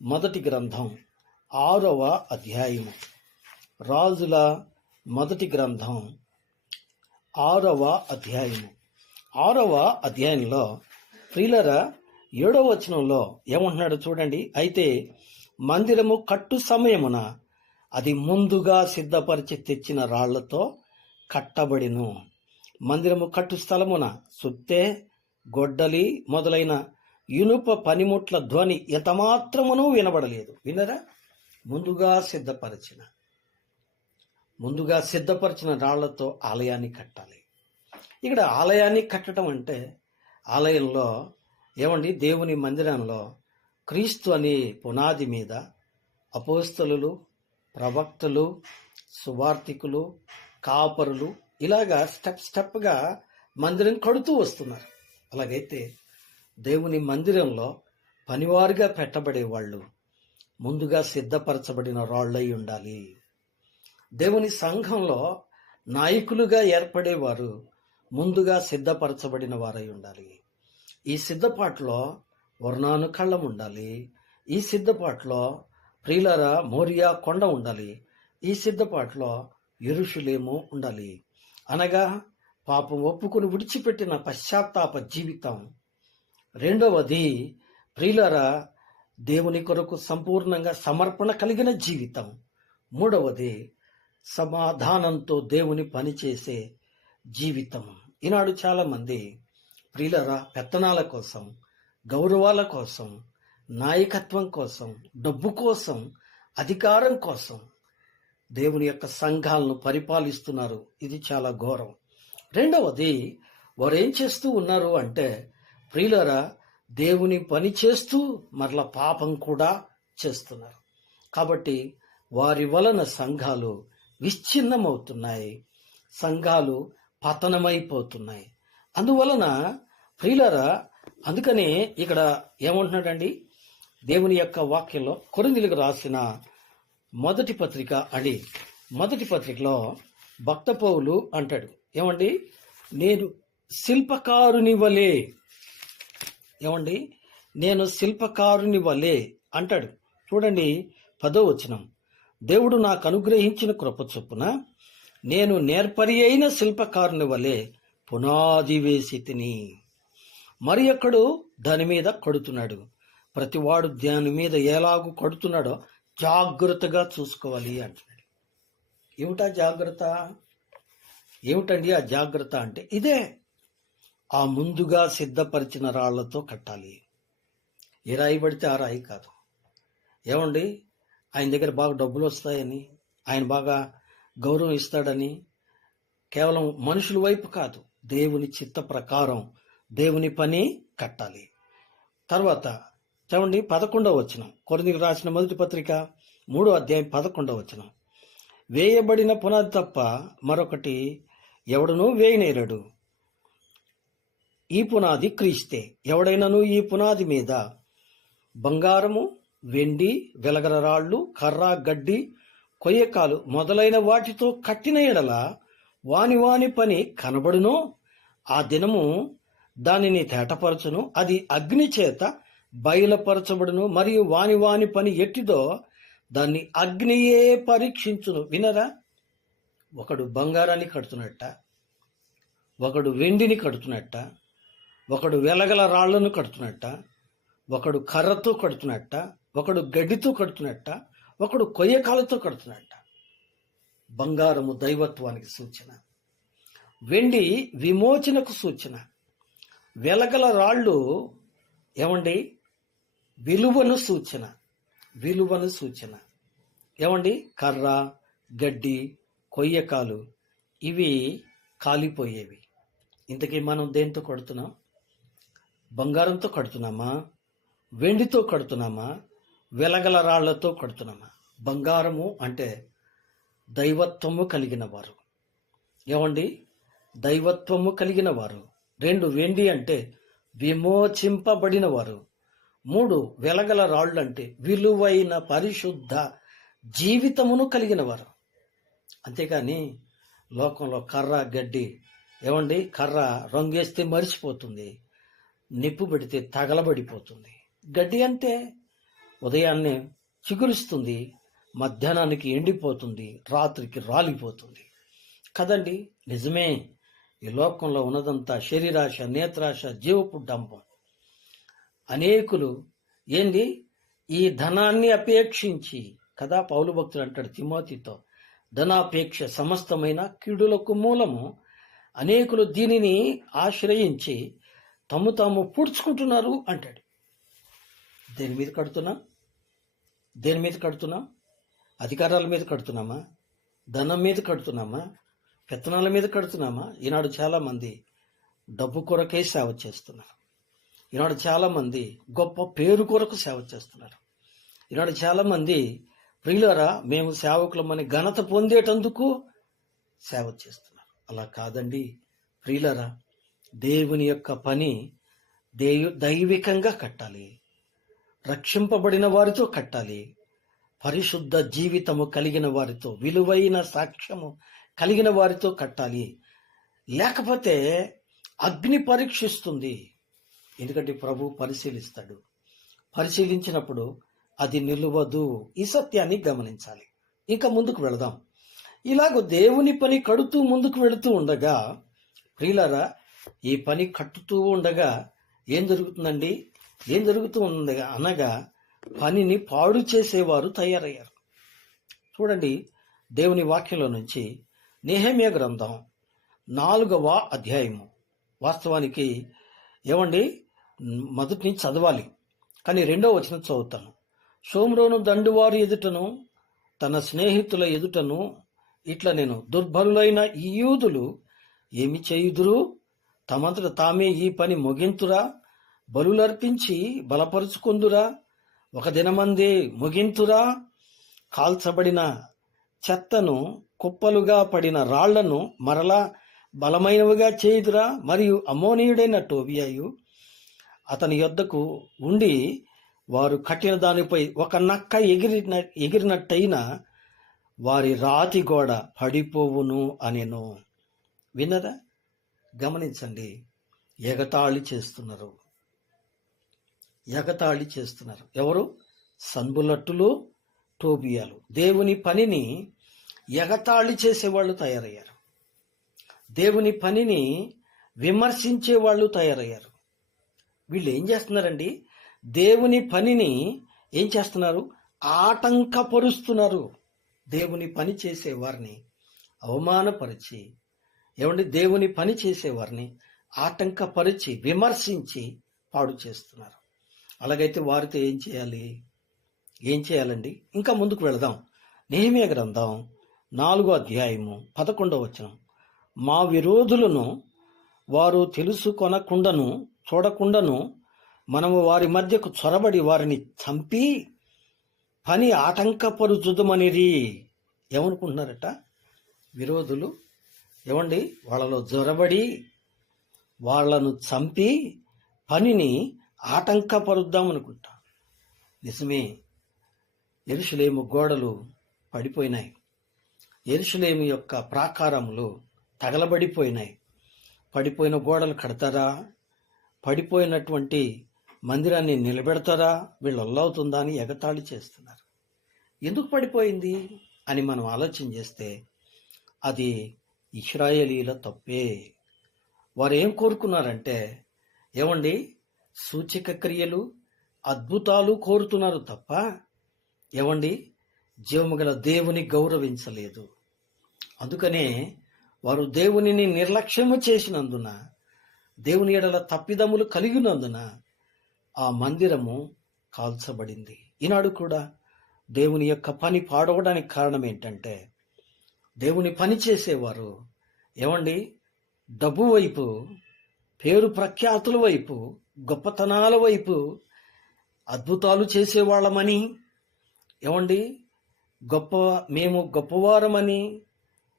మొదటి గ్రంథం 6వ అధ్యాయము. రాజుల మొదటి గ్రంథం 6వ అధ్యాయము. 6వ అధ్యాయంలో ప్రియులరా 7వ వచనంలో ఏమంటున్నాడు చూడండి. అయితే మందిరము కట్టు సమయమున అది ముందుగా సిద్ధపరిచి తెచ్చిన రాళ్లతో కట్టబడిను. మందిరము కట్టు స్థలమున సుత్తె, గొడ్డలి మొదలైన ఇనుప పనిముట్ల ధ్వని ఎంతమాత్రమునూ వినబడలేదు. వినరా? ముందుగా సిద్ధపరిచిన రాళ్లతో ఆలయాన్ని కట్టాలి. ఇక్కడ ఆలయాన్ని కట్టడం అంటే, ఆలయంలో ఏమండి, దేవుని మందిరంలో క్రీస్తు అనే పునాది మీద అపోస్తలులు, ప్రవక్తలు, సువార్తికులు, కాపరులు ఇలాగా స్టెప్గా మందిరం కడుతూ వస్తున్నారు. అలాగైతే దేవుని మందిరంలో పనివారుగా పెట్టబడే వాళ్ళు ముందుగా సిద్ధపరచబడిన రాళ్ళై ఉండాలి. దేవుని సంఘంలో నాయకులుగా ఏర్పడేవారు ముందుగా సిద్ధపరచబడిన వారై ఉండాలి. ఈ సిద్ధపాటులో వర్ణానుకళ్ళం ఉండాలి. ఈ సిద్ధపాటులో ప్రియులారా మోరియా కొండ ఉండాలి. ఈ సిద్ధపాటులో యెరూషలేము ఉండాలి. అనగా పాపం ఒప్పుకుని విడిచిపెట్టిన పశ్చాత్తాప జీవితం. రెండవది ప్రియులారా దేవుని కొరకు సంపూర్ణంగా సమర్పణ కలిగిన జీవితం. మూడవది సమాధానంతో దేవుని పనిచేసే జీవితం. ఈనాడు చాలా మంది ప్రియులారా పెత్తనాల కోసం, గౌరవాల కోసం, నాయకత్వం కోసం, డబ్బు కోసం, అధికారం కోసం దేవుని యొక్క సంఘాలను పరిపాలిస్తున్నారు. ఇది చాలా ఘోరం. రెండవది, వారు ఏం చేస్తూ ఉన్నారు అంటే ప్రియులారా దేవుని పని చేస్తూ మరలా పాపం కూడా చేస్తున్నారు. కాబట్టి వారి వలన సంఘాలు విచ్ఛిన్నమవుతున్నాయి, సంఘాలు పతనమైపోతున్నాయి. అందువలన ప్రియులారా, అందుకని ఇక్కడ ఏమంటున్నాడండి దేవుని యొక్క వాక్యంలో, కొరింథీయులకు రాసిన మొదటి పత్రిక అని, మొదటి పత్రికలో భక్త పౌలు అంటాడు, ఏమండి, నేను శిల్పకారుని వలె, ఏమండి, నేను శిల్పకారుని వలె అంటాడు. చూడండి 10వ వచనం, దేవుడు నాకు అనుగ్రహించిన కృప చొప్పున నేను నేర్పరి అయిన శిల్పకారుని వలె పునాది వేసి తిని, మరి ఎక్కడు దాని మీద కడుతున్నాడు. ప్రతివాడు దాని మీద ఎలాగూ కడుతున్నాడో జాగ్రత్తగా చూసుకోవాలి అంటున్నాడు. ఏమిటా జాగ్రత్త? ఏమిటండి ఆ జాగ్రత్త అంటే ఇదే, ఆ ముందుగా సిద్ధపరిచిన రాళ్లతో కట్టాలి. ఏ రాయి పడితే ఆ రాయి కాదు. ఏమండి, ఆయన దగ్గర బాగా డబ్బులు వస్తాయని, ఆయన బాగా గౌరవం ఇస్తాడని కేవలం మనుషుల వైపు కాదు, దేవుని చిత్త ప్రకారం దేవుని పని కట్టాలి. తర్వాత చూడండి 11వ వచనం, కొరింథీయులకు రాసిన మొదటి పత్రిక 3వ అధ్యాయం 11వ వచనం, వేయబడిన పునాది తప్ప మరొకటి ఎవడునూ వేయనేరడు, ఈ పునాది క్రీస్తే. ఎవడైనను ఈ పునాది మీద బంగారము, వెండి, వెలగల రాళ్ళు, కర్ర, గడ్డి, కొయ్యకాలు మొదలైన వాటితో కట్టిన ఎడల వాని పని కనబడునో, ఆ దినము దానిని తేటపరచును, అది అగ్ని చేత బయలుపరచబడును, మరియు వాని పని ఎట్టిదో దాన్ని అగ్నియే పరీక్షించును. వినరా? ఒకడు బంగారాన్ని కడుతున్నట్ట, ఒకడు వెండిని కడుతున్నట్ట, ఒకడు వెలగల రాళ్లను కడుతున్నట్ట, ఒకడు కర్రతో కడుతున్నట్ట, ఒకడు గడ్డితో కడుతున్నట్ట, ఒకడు కొయ్యకాలతో కడుతున్నట్ట. బంగారము దైవత్వానికి సూచన, వెండి విమోచనకు సూచన, వెలగల రాళ్ళు ఏమండి విలువను సూచన. ఏమండి కర్ర, గడ్డి, కొయ్యకాలు ఇవి కాలిపోయేవి. ఇంతకీ మనం దేంతో కడుతున్నాం? బంగారంతో కడుతున్నామా? వెండితో కడుతున్నామా? వెలగల రాళ్లతో కడుతున్నామా? బంగారము అంటే దైవత్వము కలిగిన వారు. ఏమండి? దైవత్వము కలిగిన వారు. 2 వెండి అంటే విమోచింపబడిన వారు. 3 వెలగల రాళ్ళు అంటే విలువైన పరిశుద్ధ జీవితమును కలిగిన వారు. అంతేకాని లోకంలో కర్ర గడ్డి, ఏమండి, కర్ర రంగేస్తే మరిచిపోతుంది, నిప్పు పెడితే తగలబడిపోతుంది. గడ్డి అంటే ఉదయాన్నే చిగురుస్తుంది, మధ్యాహ్నానికి ఎండిపోతుంది, రాత్రికి రాలిపోతుంది కదండి. నిజమే. ఈ లోకంలో ఉన్నదంతా శరీరాశ, నేత్రాశ, జీవపు డంబం. అనేకులు ఏంది ఈ ధనాన్ని అపేక్షించి కదా, పౌలు భక్తుడు అంటాడు తిమోతితో, ధనాపేక్ష సమస్తమైన కీడులకు మూలము. అనేకులు దీనిని ఆశ్రయించి తాము పూడ్చుకుంటున్నారు అంటాడు. దేని మీద కడుతున్నాం? దేని మీద కడుతున్నాం? అధికారాల మీద కడుతున్నామా? ధనం మీద కడుతున్నామా? పెత్తనాల మీద కడుతున్నామా? ఈనాడు చాలామంది డబ్బు కొరకే సేవ చేస్తున్నారు. ఈనాడు చాలామంది గొప్ప పేరు కొరకు సేవ చేస్తున్నారు. ఈనాడు చాలామంది ప్రియులారా మేము సేవకులమని ఘనత పొందేటందుకు సేవ చేస్తున్నారు. అలా కాదండి ప్రియులారా. దేవుని యొక్క పని దైవికంగా కట్టాలి, రక్షింపబడిన వారితో కట్టాలి, పరిశుద్ధ జీవితము కలిగిన వారితో, విలువైన సాక్ష్యము కలిగిన వారితో కట్టాలి. లేకపోతే అగ్ని పరీక్షిస్తుంది. ఎందుకంటే ప్రభు పరిశీలిస్తాడు. పరిశీలించినప్పుడు అది నిలువదు. ఈ సత్యాన్ని గమనించాలి. ఇంకా ముందుకు వెళదాం. ఇలాగ దేవుని పని కడుతూ ముందుకు వెళుతూ ఉండగా ప్రియులారా, ఈ పని కట్టుతూ ఉండగా ఏం జరుగుతుందండి? ఏం జరుగుతూ ఉండగా అనగా పనిని పాడు చేసేవారు తయారయ్యారు. చూడండి, దేవుని వాక్యంలో నుంచి నెహెమ్యా గ్రంథం 4వ అధ్యాయము. వాస్తవానికి ఏమండి, మొదటి నుంచి చదవాలి, కానీ 2వ వచనం చదువుతాను. షోమ్రోను దండువారి ఎదుటను తన స్నేహితుల ఎదుటను ఇట్లా నేను దుర్బలులైన ఈ యూదులు ఏమి చేయుదురు? తమంతట తామే ఈ పని ముగింతురా? బలులర్పించి బలపరుచుకుందురా? ఒక దినమందే ముగింతురా? కాల్చబడిన చెత్తను, కుప్పలుగా పడిన రాళ్లను మరలా బలమైనవిగా చేయుదురా? మరియు అమోనీయుడైన టోబియాయు అతని యొద్దకు ఉండి వారు కట్టిన దానిపై ఒక నక్క ఎగిరినట్టయినా వారి రాతి గోడ పడిపోవును అనెను. విన్నదా? గమనించండి. ఎగతాళి చేస్తున్నారు. ఎగతాళి చేస్తున్నారు. ఎవరు? సంబులట్టులు, టోబియాలు. దేవుని పనిని ఎగతాళి చేసేవాళ్ళు తయారయ్యారు. దేవుని పనిని విమర్శించే వాళ్ళు తయారయ్యారు. వీళ్ళు ఏం చేస్తున్నారండి? దేవుని పనిని ఏం చేస్తున్నారు? ఆటంకపరుస్తున్నారు. దేవుని పని చేసేవారిని అవమానపరిచి, ఏమండి, దేవుని పని చేసేవారిని ఆటంకపరిచి విమర్శించి పాడు చేస్తున్నారు. అలాగైతే వారితో ఏం చేయాలి? ఏం చేయాలండి? ఇంకా ముందుకు వెళదాం. నెహెమ్యా గ్రంథం 4వ అధ్యాయము 11వ వచనం. మా విరోధులను వారు తెలుసుకొనకుండాను చూడకుండాను మనము వారి మధ్యకు చొరబడి వారిని చంపి పని ఆటంకపరుచుదమనిది. ఏమనుకుంటున్నారట? విరోధులు ఏమండి వాళ్ళలో జొరబడి వాళ్లను చంపి పనిని ఆటంకపరుద్దామనుకుంటా. నిజమే, యెరూషలేము గోడలు పడిపోయినాయి. యెరూషలేము యొక్క ప్రాకారములు తగలబడిపోయినాయి. పడిపోయిన గోడలు కడతారా? పడిపోయినటువంటి మందిరాన్ని నిలబెడతారా? వీళ్ళు అల్లవుతుందా అని ఎగతాళి చేస్తున్నారు. ఎందుకు పడిపోయింది అని మనం ఆలోచన చేస్తే అది ఇశ్రాయేలీల తప్పే. వారు ఏం కోరుకున్నారంటే, ఏమండి, సూచక క్రియలు, అద్భుతాలు కోరుతున్నారు తప్ప ఏమండి జీవము గల దేవుని గౌరవించలేదు. అందుకనే వారు దేవునిని నిర్లక్ష్యము చేసినందున, దేవుని ఎడల తప్పిదములు కలిగినందున ఆ మందిరము కాల్చబడింది. ఈనాడు కూడా దేవుని యొక్క పని పాడవడానికి కారణం ఏంటంటే, దేవుని పని చేసేవారు ఏమండి డబ్బు వైపు, పేరు ప్రఖ్యాతుల వైపు, గొప్పతనాల వైపు, అద్భుతాలు చేసేవాళ్ళమని, ఏమండి, మేము గొప్పవారమని,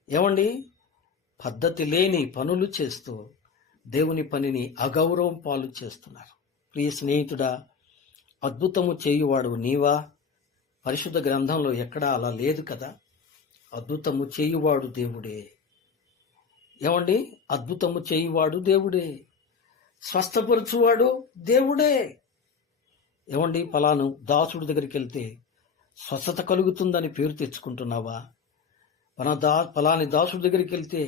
ఏమండి, పద్ధతి లేని పనులు చేస్తూ దేవుని పనిని అగౌరవం పాలు చేస్తున్నారు. ప్రియ స్నేహితుడా, అద్భుతము చేయువాడు నీవా? పరిశుద్ధ గ్రంథంలో ఎక్కడా అలా లేదు కదా. అద్భుతము చేయువాడు దేవుడే. ఏమండి, అద్భుతము చేయువాడు దేవుడే, స్వస్థపరచువాడు దేవుడే. ఏమండి, ఫలాను దాసుడి దగ్గరికి వెళ్తే స్వస్థత కలుగుతుందని పేరు తెచ్చుకుంటున్నావా? ఫలాని దాసుడి దగ్గరికి వెళ్తే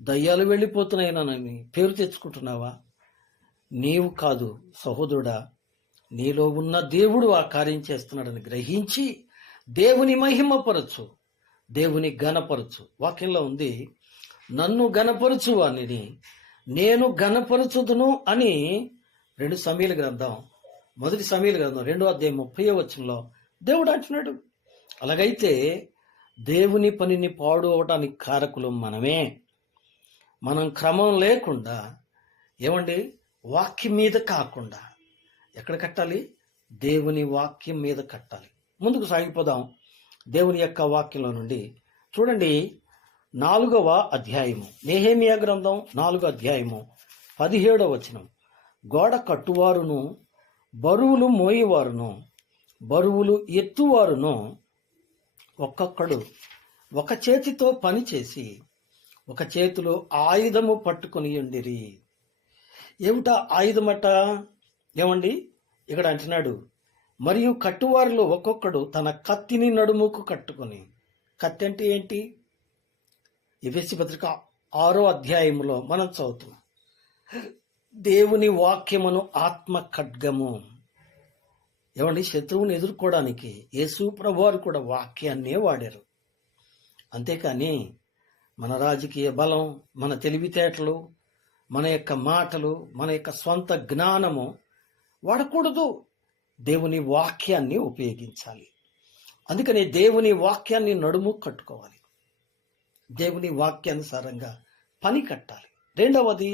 దయ్యాలు వెళ్ళిపోతున్నాయనని పేరు తెచ్చుకుంటున్నావా? నీవు కాదు సహోదరుడా, నీలో ఉన్న దేవుడు ఆ కార్యం చేస్తున్నాడని గ్రహించి దేవుని మహిమపరచు, దేవుని ఘనపరచు. వాక్యంలో ఉంది, నన్ను ఘనపరచు అని నేను ఘనపరచుదును అని 2 సమూయేలు గ్రంథం 1 సమూయేలు గ్రంథం 2వ అధ్యాయం 30వ వచనంలో దేవుడు అంటున్నాడు. అలాగైతే దేవుని పనిని పాడు అవడానికి కారకులు మనమే. మనం క్రమం లేకుండా, ఏమండి, వాక్యం మీద కాకుండా ఎక్కడ కట్టాలి? దేవుని వాక్యం మీద కట్టాలి. ముందుకు సాగిపోదాం. దేవుని యొక్క వాక్యంలో నుండి చూడండి, 4వ అధ్యాయము, నెహెమ్యా గ్రంథం 4వ అధ్యాయము 17వ వచనం. గోడ కట్టువారును, బరువులు మోయేవారును, బరువులు ఎత్తువారును ఒక్కొక్కడు ఒక చేతితో పని చేసి ఒక చేతిలో ఆయుధము పట్టుకొని ఉండిరి. ఏమిటా ఆయుధమట? ఏమండి, ఇక్కడ అంటున్నాడు, మరియు కట్టువారిలో ఒక్కొక్కడు తన కత్తిని నడుముకు కట్టుకొని. కత్తి అంటే ఏంటి? ఎఫెసీ పత్రిక 6వ అధ్యాయంలో మనం చదువుతున్నాం, దేవుని వాక్యమును ఆత్మ ఖడ్గము. ఏమండి, శత్రువుని ఎదుర్కోవడానికి యేసు ప్రభువారు కూడా వాక్యాన్నే వాడారు. అంతేకాని మన రాజకీయ బలం, మన తెలివితేటలు, మన యొక్క మాటలు, మన యొక్క స్వంత జ్ఞానము వాడకూడదు. దేవుని వాక్యాన్ని ఉపయోగించాలి. అందుకని దేవుని వాక్యాన్ని నడుము కట్టుకోవాలి. దేవుని వాక్యానుసారంగా పని కట్టాలి. 2వది,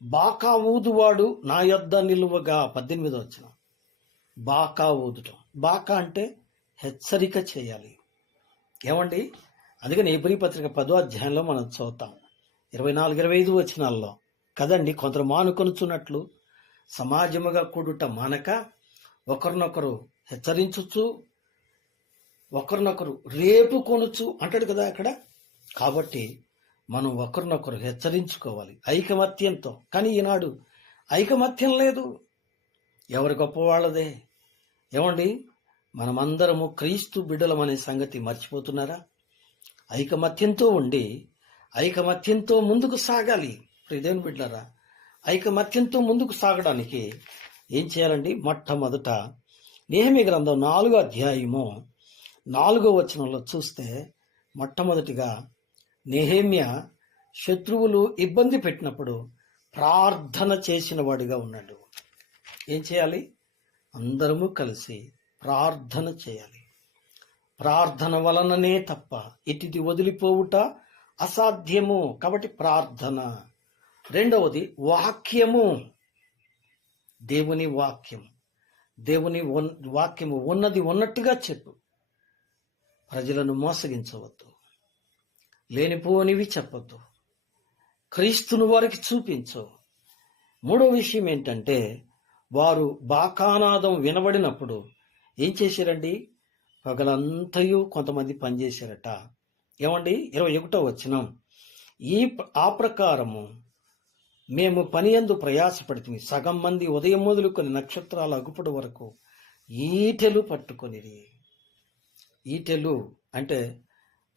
బాకా ఊదువాడు నా యొద్ద నిలువగా. 18వ వచనం. బాకా ఊదటం. బాకా అంటే హెచ్చరిక చేయాలి. ఏమండి, అందుకని హెబ్రీ పత్రిక 10వ అధ్యాయంలో మనం చదువుతాం 24-25 వచనాల్లో కదండి, కొందరు మానుకొనుచున్నట్లు సమాజముగా కూడుట మానక ఒకరినొకరు హెచ్చరించుచు ఒకరినొకరు రేపు కొనుచు అంటాడు కదా అక్కడ. కాబట్టి మనం ఒకరినొకరు హెచ్చరించుకోవాలి ఐకమత్యంతో. కానీ ఈనాడు ఐకమత్యం లేదు. ఎవరి గొప్పవాళ్ళదే. ఏమండి, మనమందరము క్రీస్తు బిడ్డలమనే సంగతి మర్చిపోతున్నారా? ఐకమత్యంతో ఉండి ఐకమత్యంతో ముందుకు సాగాలి. దేవుని బిడ్డలారా, ఐకమత్యంతో ముందుకు సాగడానికి ఏం చేయాలండి? మొట్టమొదట నెహెమ్యా గ్రంథం 4వ అధ్యాయము 4వ వచనంలో చూస్తే, మొట్టమొదటిగా నెహెమ్యా శత్రువులు ఇబ్బంది పెట్టినప్పుడు ప్రార్థన చేసిన వాడిగా ఉన్నాడు. ఏం చేయాలి? అందరము కలిసి ప్రార్థన చేయాలి. ప్రార్థన వలననే తప్ప ఇటిది వదిలిపోవుట అసాధ్యము. కాబట్టి ప్రార్థన. 2వది వాక్యము. దేవుని వాక్యం. దేవుని వాక్యము ఉన్నది ఉన్నట్టుగా చెప్పు. ప్రజలను మోసగించవద్దు, లేనిపోనివి చెప్పొద్దు, క్రీస్తును వారికి చూపించు. 3వ విషయం ఏంటంటే, వారు బాకానాదం వినబడినప్పుడు ఏం చేశారండి? పగలంతయు కొంతమంది పనిచేశారట. ఏమండి, 21వ వచనం. ఆ ప్రకారము మేము పని యందు ప్రయాసపడితే సగం మంది ఉదయం మొదలుకొని నక్షత్రాల అగుపడు వరకు ఈటెలు పట్టుకొనిరి. ఈటెలు అంటే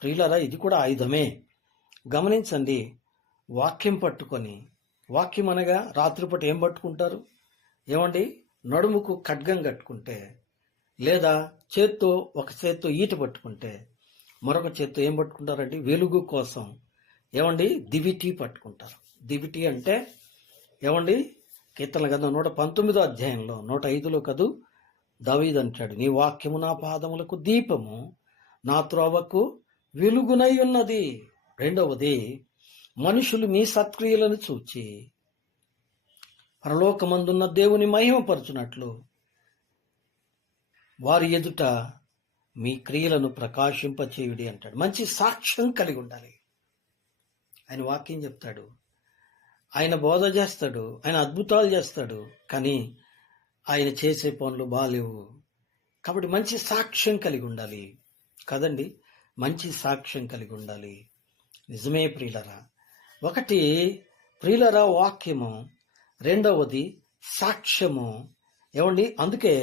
ప్రియులారా, ఇది కూడా ఆయుధమే. గమనించండి, వాక్యం పట్టుకొని, వాక్యం అనగా రాత్రిపూట ఏం పట్టుకుంటారు? ఏమండి, నడుముకు ఖడ్గం కట్టుకుంటే, లేదా ఒక చేత్తో ఈట పట్టుకుంటే, మరొక చేత్తో ఏం పట్టుకుంటారండి? వెలుగు కోసం ఏమండి దివిటి పట్టుకుంటారు. దివిటి అంటే ఏమండి, కీర్తనల గ్రంథం 119వ అధ్యాయంలో 105లో కదూ దావీదు అంటాడు, నీ వాక్యము నా పాదములకు దీపము, నా త్రోవకు వెలుగునై ఉన్నది. 2వది మనుషులు మీ సత్క్రియలను చూచి పరలోకమందున్న దేవుని మహిమపరచునట్లు వారి ఎదుట మీ క్రియలను ప్రకాశింపచేయుడి అంటాడు. మంచి సాక్ష్యం కలిగి ఉండాలి. ఆయన వాక్యం చెప్తాడు, ఆయన బోధ చేస్తాడు, ఆయన అద్భుతాలు చేస్తాడు, కానీ ఆయన చేసే పనులు బాలేవు. కాబట్టి మంచి సాక్ష్యం కలిగి ఉండాలి కదండి. మంచి సాక్ష్యం కలిగి ఉండాలి. నిజమే ప్రియులరా. ఒకటి ప్రియులరా వాక్యము, రెండవది సాక్ష్యము. ఏమండి, అందుకే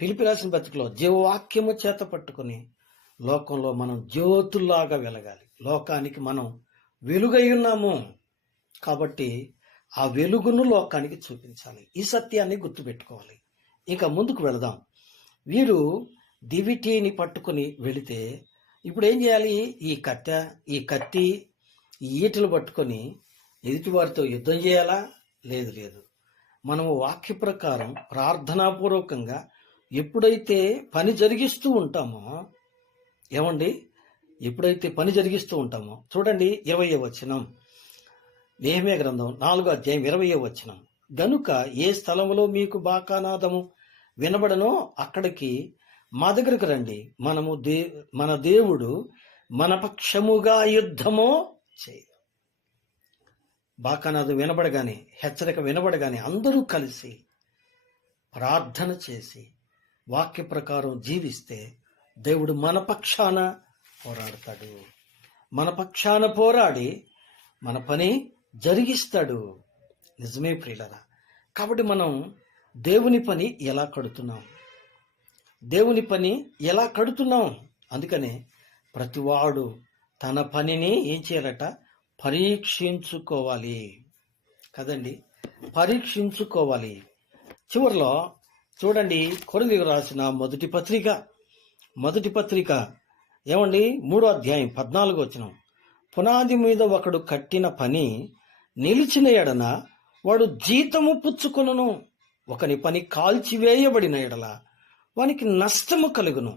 పిలిపి రాసిన పత్రికలో జీవవాక్యము చేత పట్టుకుని లోకంలో మనం జ్యోతుల్లాగా వెలగాలి. లోకానికి మనం వెలుగై ఉన్నాము కాబట్టి ఆ వెలుగును లోకానికి చూపించాలి. ఈ సత్యాన్ని గుర్తుపెట్టుకోవాలి. ఇక ముందుకు వెళదాం. వీరు దివిటీని పట్టుకుని వెళితే ఇప్పుడు ఏం చేయాలి? ఈ కత్తి ఈ ఈటలు పట్టుకొని ఎదుటివారితో యుద్ధం చేయాలా? లేదు. మనము వాక్య ప్రకారం ప్రార్థనాపూర్వకంగా ఎప్పుడైతే పని జరిగిస్తూ ఉంటామో, ఏమండి, ఎప్పుడైతే పని జరిగిస్తూ ఉంటామో చూడండి 20వ వచనం, నెహెమ్యా గ్రంథం 4వ అధ్యాయం 20వ వచనం. గనుక ఏ స్థలములో మీకు బాకానాదము వినబడనో అక్కడికి మా దగ్గరకు రండి, మన దేవుడు మన పక్షముగా యుద్ధమో చేయ. బాకానాదం వినబడగానే, హెచ్చరిక వినబడగానే అందరూ కలిసి ప్రార్థన చేసి వాక్య ప్రకారం జీవిస్తే దేవుడు మన పక్షాన పోరాడతాడు. మన పక్షాన పోరాడి మన పని జరిగిస్తాడు. నిజమే ప్రియులరా. కాబట్టి మనం దేవుని పని ఎలా కడుతున్నాం? అందుకనే ప్రతివాడు తన పనిని ఏం చేయాలట? పరీక్షించుకోవాలి కదండి. పరీక్షించుకోవాలి. చివరిలో చూడండి, కొరింథీయులకు రాసిన మొదటి పత్రిక ఏమండి 3వ అధ్యాయం 14వ వచనం. పునాది మీద ఒకడు కట్టిన పని నిలిచిన ఎడన వాడు జీతము పుచ్చుకొనును. ఒకని పని కాల్చివేయబడిన ఎడల వానికి నష్టము కలుగును.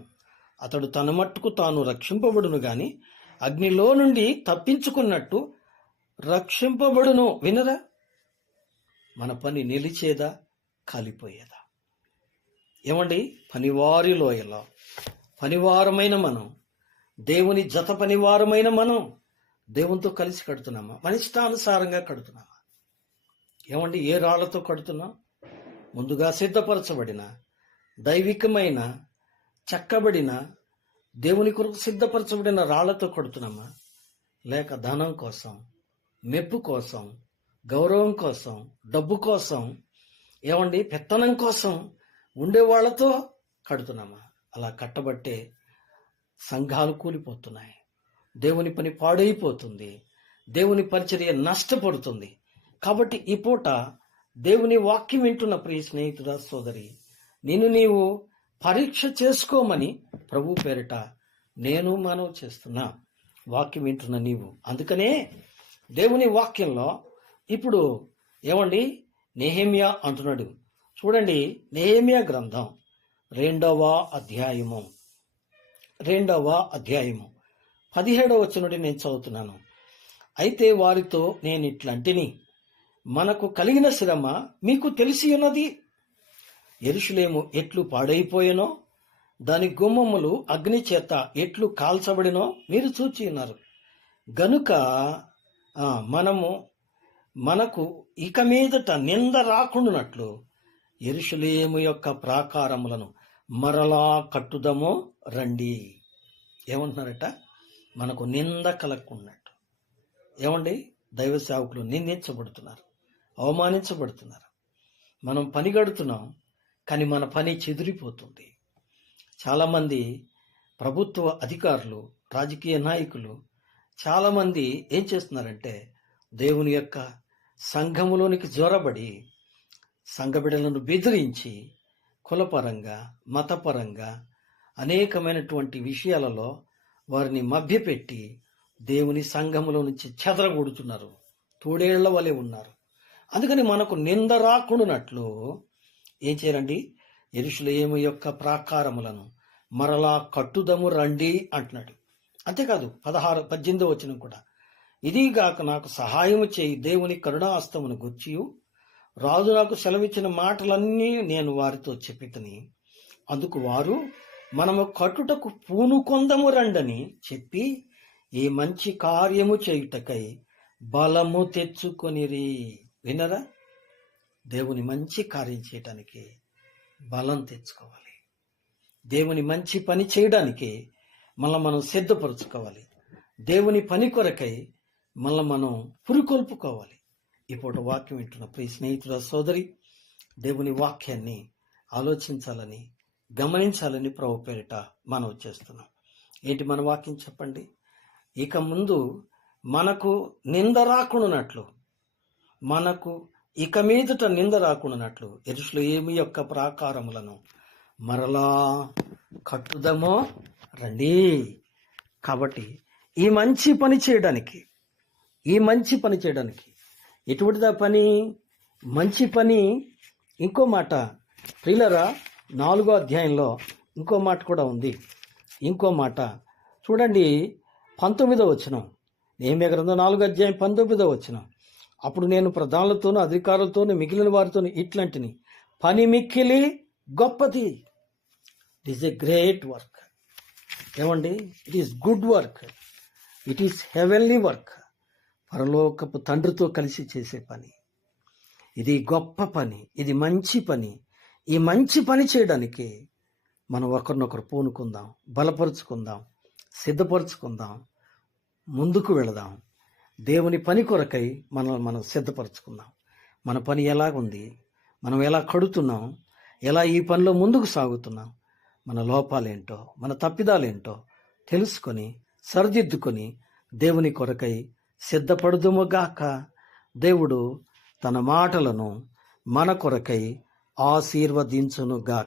అతడు తన మట్టుకు తాను రక్షింపబడును గాని అగ్నిలో నుండి తప్పించుకున్నట్టు రక్షింపబడును. వినరా? మన పని నిలిచేదా, కాలిపోయేదా? ఏమండి, పనివారి లోయలో పనివారమైన మనం, దేవుని జత పనివారమైన మనం దేవునితో కలిసి కడుతున్నామా? మన ఇష్టానుసారంగా కడుతున్నామా? ఏమండి, ఏ రాళ్లతో కడుతున్నాం? ముందుగా సిద్ధపరచబడిన దైవికమైన చెక్కబడిన దేవుని కొరకు సిద్ధపరచబడిన రాళ్లతో కడుతున్నామా? లేక ధనం కోసం, మెప్పు కోసం, గౌరవం కోసం, డబ్బు కోసం, ఏమండి పెత్తనం కోసం ఉండేవాళ్లతో కడుతున్నామా? అలా కట్టబట్టే సంఘాలు కూలిపోతున్నాయి. దేవుని పని పాడైపోతుంది. దేవుని పరిచర్య నష్టపడుతుంది. కాబట్టి ఈ పూట దేవుని వాక్యం వింటున్న ప్రియ స్నేహితుడా, సోదరి, నీవు పరీక్ష చేసుకోమని ప్రభు పేరిట నేను మనవి చేస్తున్నా. వాక్యం వింటున్న నీవు. అందుకనే దేవుని వాక్యంలో ఇప్పుడు ఏమండి నెహెమ్యా అంటున్నాడు. చూడండి, నెహెమ్యా గ్రంథం 2వ అధ్యాయము 17వ వచనం నుండి నేను చదువుతున్నాను. అయితే వారితో నేను ఇట్లంటిని, మనకు కలిగిన శ్రమ మీకు తెలిసి ఉన్నది. యెరూషలేము ఎట్లు పాడైపోయెనో, దాని గుమ్మములు అగ్ని చేత ఎట్లు కాల్చబడినో మీరు చూచి ఉన్నారు. గనుక మనకు ఇక మీదట నింద రాకుండానట్లు యెరూషలేము యొక్క ప్రాకారములను మరలా కట్టుదమో రండి. ఏమంటున్నారట? మనకు నింద కలగకున్నట్టు. ఏమండి, దైవ సేవకులు నిందించబడుతున్నారు, అవమానించబడుతున్నారు. మనం పని గడుతున్నాం, కానీ మన పని చెదిరిపోతుంది. చాలామంది ప్రభుత్వ అధికారులు, రాజకీయ నాయకులు చాలామంది ఏం చేస్తున్నారంటే దేవుని యొక్క సంఘములోనికి జొరబడి సంఘ బిడ్డలను బెదిరించి కులపరంగా, మతపరంగా అనేకమైనటువంటి విషయాలలో వారిని మభ్యపెట్టి దేవుని సంఘములో నుంచి చెదరగొడుతున్నారు. తోడేళ్ల వలె ఉన్నారు. అందుకని మనకు నింద రాకుండానట్లు ఏం చేయాలండి? యెరూషలేము యొక్క ప్రాకారములను మరలా కట్టుదము రండి అంటున్నాడు. అంతేకాదు 18వ వచనం కూడా, ఇదిగాక నాకు సహాయము చేయి, దేవుని కరుణాహస్తమును గూర్చియు రాజు నాకు సెలవిచ్చిన మాటలన్నీ నేను వారితో చెప్పితిని. అందుకు వారు, మనము కట్టుటకు పూనుకొందము రండని చెప్పి ఈ మంచి కార్యము చేయుటకై బలము తెచ్చుకొనిరి. వినరా? దేవుని మంచి కార్యం చేయటానికి బలం తెచ్చుకోవాలి. దేవుని మంచి పని చేయడానికి మనం సిద్ధపరచుకోవాలి. దేవుని పని కొరకై మనం పురికొల్పుకోవాలి. ఇప్పుడు వాక్యం వింటున్న ప్రియ స్నేహితుల సోదరి, దేవుని వాక్యాన్ని ఆలోచించాలని, గమనించాలని ప్రభు పేరిట మనం చేస్తున్నాం. ఏంటి మన వాక్యం చెప్పండి? ఇక ముందు మనకు నింద రాకుండానట్లు, మనకు ఇక మీదట నింద రాకుండానట్లు యెరూషలేము యొక్క ప్రాకారములను మరలా కట్టుదమో రండి. కాబట్టి ఈ మంచి పని చేయడానికి ఎటువంటిదా పని? మంచి పని. ఇంకో మాట ప్రియులరా, 4వ అధ్యాయంలో ఇంకో మాట కూడా ఉంది. ఇంకో మాట చూడండి, 19వ వచనం. నెహెమ్యా గ్రంథం 4వ అధ్యాయం 19వ వచనం. అప్పుడు నేను ప్రధానులతోనూ అధికారులతోనూ మిగిలిన వారితోనూ ఇట్లాంటిని, పని మిక్కిలి గొప్పది. It is a great work. ఏమండి? It is good work. It is heavenly work. పరలోకపు తండ్రితో కలిసి చేసే పని. ఇది గొప్ప పని, ఇది మంచి పని. ఈ మంచి పని చేయడానికి మనం ఒకరినొకరు పూనుకుందాం, బలపరుచుకుందాం, సిద్ధపరచుకుందాం, ముందుకు వెళదాం. దేవుని పని కొరకై మనం సిద్ధపరచుకుందాం. మన పని ఎలాగుంది, మనం ఎలా కడుతున్నాం, ఎలా ఈ పనిలో ముందుకు సాగుతున్నాం, మన లోపాలేంటో, మన తప్పిదాలేంటో తెలుసుకొని సరిదిద్దుకొని దేవుని కొరకై సిద్ధపడుదుముగాక. దేవుడు తన మాటలను మన కొరకై ఆశీర్వదించునుగాక.